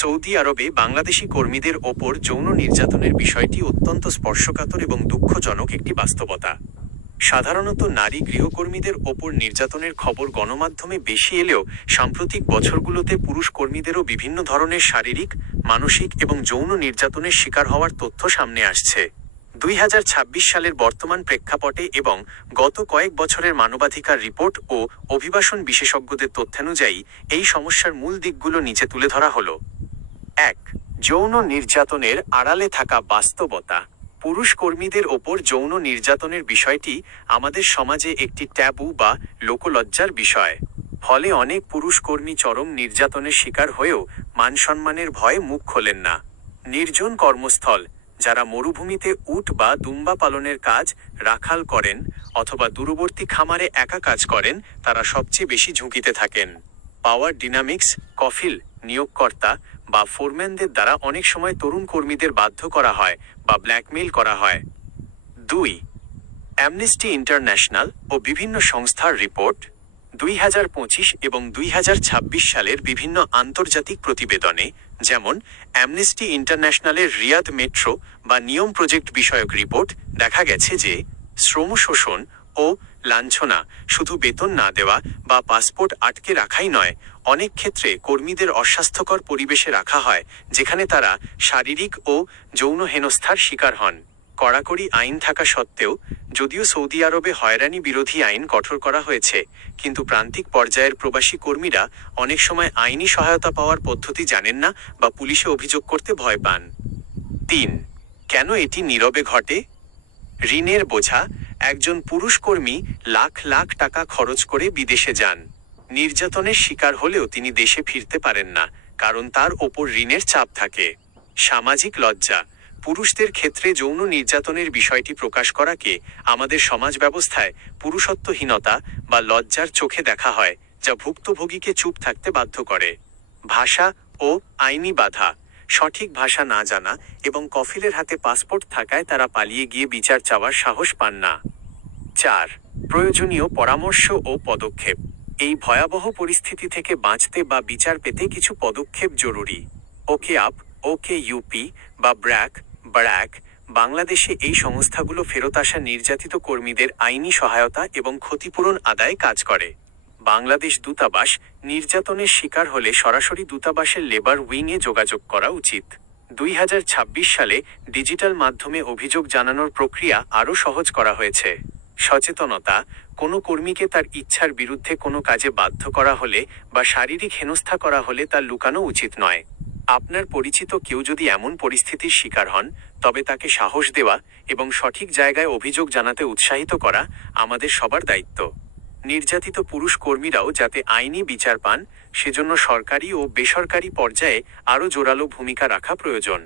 Saudi আরবে বাংলাদেশি কর্মীদের ওপর যৌন নির্যাতনের বিষয়টি অত্যন্ত স্পর্শকাতর এবং দুঃখজনক একটি বাস্তবতা। সাধারণত নারী গৃহকর্মীদের ওপর নির্যাতনের খবর গণমাধ্যমে বেশি এলেও সাম্প্রতিক বছরগুলোতে পুরুষ কর্মীদেরও বিভিন্ন ধরনের শারীরিক, মানসিক এবং যৌন নির্যাতনের শিকার হওয়ার তথ্য সামনে আসছে। 2026 সালের বর্তমান প্রেক্ষাপটে এবং গত কয়েক বছরের মানবাধিকার রিপোর্ট ও অভিবাসন বিশেষজ্ঞদের তথ্যানুযায়ী এই সমস্যার মূল দিকগুলো নিচে তুলে ধরা হলো। 1. যৌন নির্যাতনের আড়ালে থাকা বাস্তবতা। পুরুষ কর্মীদের ওপর যৌন নির্যাতনের বিষয়টি আমাদের সমাজে একটি ট্যাবু বা লোকলজ্জার বিষয়। ফলে অনেক পুরুষ কর্মী চরম নির্যাতনের শিকার হয়েও মানসম্মানের ভয়ে মুখ খোলেন না। নির্জন কর্মস্থল, যারা মরুভূমিতে উট বা দুম্বা পালনের কাজ, রাখাল করেন অথবা দূরবর্তী খামারে একা কাজ করেন, তারা সবচেয়ে বেশি ঝুঁকিতে থাকেন। পাওয়ার ডিনামিক্স, কফিল, নিয়োগকর্তা বা ফোরম্যানদের দ্বারা অনেক সময় তরুণ কর্মীদের বাধ্য করা হয় বা ব্ল্যাকমেইল করা হয়। 2. অ্যামনেস্টি ইন্টারন্যাশনাল ও বিভিন্ন সংস্থার রিপোর্ট। 2025 এবং 2026 সালের বিভিন্ন আন্তর্জাতিক প্রতিবেদনে, যেমন অ্যামনেস্টি ইন্টারন্যাশনালের রিয়াদ মেট্রো বা নিয়ম প্রজেক্ট বিষয়ক রিপোর্ট, দেখা গেছে যে শ্রম শোষণ ও লাঞ্ছনা শুধু বেতন না দেওয়া বা পাসপোর্ট আটকে রাখাই নয়, অনেক ক্ষেত্রে কর্মীদের অস্বাস্থ্যকর পরিবেশে রাখা হয়, যেখানে তারা শারীরিক ও যৌন হেনস্থার শিকার হন। কড়াকড়ি আইন থাকা সত্ত্বেও, যদিও সৌদি আরবে হয়রানি বিরোধী আইন কঠোর করা হয়েছে, কিন্তু প্রান্তিক পর্যায়ের প্রবাসী কর্মীরা অনেক সময় আইনি সহায়তা পাওয়ার পদ্ধতি জানেন না বা পুলিশে অভিযোগ করতে ভয় পান। 3. কেন এটি নীরবে ঘটে? ঋণের বোঝা। একজন পুরুষ কর্মী লাখ লাখ টাকা খরচ করে বিদেশে যান। নির্যাতনের শিকার হলেও তিনি দেশে ফিরতে পারেন না, কারণ তার ওপর ঋণের চাপ থাকে। সামাজিক লজ্জা। পুরুষদের ক্ষেত্রে যৌন নির্যাতনের বিষয়টি প্রকাশ করাকে আমাদের সমাজ ব্যবস্থায় পুরুষত্বহীনতা বা লজ্জার চোখে দেখা হয়, যা ভুক্তভোগীকে চুপ থাকতে বাধ্য করে। ভাষা ও আইনি বাধা। সঠিক ভাষা না জানা এবং কফিলের হাতে পাসপোর্ট থাকায় তারা পালিয়ে গিয়ে বিচার চাওয়ার সাহস পান না। 4. প্রয়োজনীয় পরামর্শ ও পদক্ষেপ। এই ভয়াবহ পরিস্থিতি থেকে বাঁচতে বা বিচার পেতে কিছু পদক্ষেপ জরুরি। ওকে আপ, ওকে ইউপি বা ব্র্যাক বাংলাদেশে এই সংস্থাগুলো ফেরত আসা নির্যাতিত কর্মীদের আইনি সহায়তা এবং ক্ষতিপূরণ আদায়ে কাজ করে। বাংলাদেশ দূতাবাস। নির্যাতনের শিকার হলে সরাসরি দূতাবাসের লেবার উইংয়ে যোগাযোগ করা উচিত। 2026 সালে ডিজিটাল মাধ্যমে অভিযোগ জানানোর প্রক্রিয়া আরও সহজ করা হয়েছে। সচেতনতা। কোনো কর্মীকে তার ইচ্ছার বিরুদ্ধে কোনো কাজে বাধ্য করা হলে বা শারীরিক হেনস্থা করা হলে তা লুকানো উচিত নয়। আপনার পরিচিত কেউ যদি এমন পরিস্থিতির শিকার হন, তবে তাকে সাহস দেওয়া এবং সঠিক জায়গায় অভিযোগ জানাতে উৎসাহিত করা আমাদের সবার দায়িত্ব। নির্যাতিত পুরুষ কর্মীরাও যাতে আইনি বিচার পান, সেজন্য সরকারি ও বেসরকারি পর্যায়ে আরও জোরালো ভূমিকা রাখা প্রয়োজন।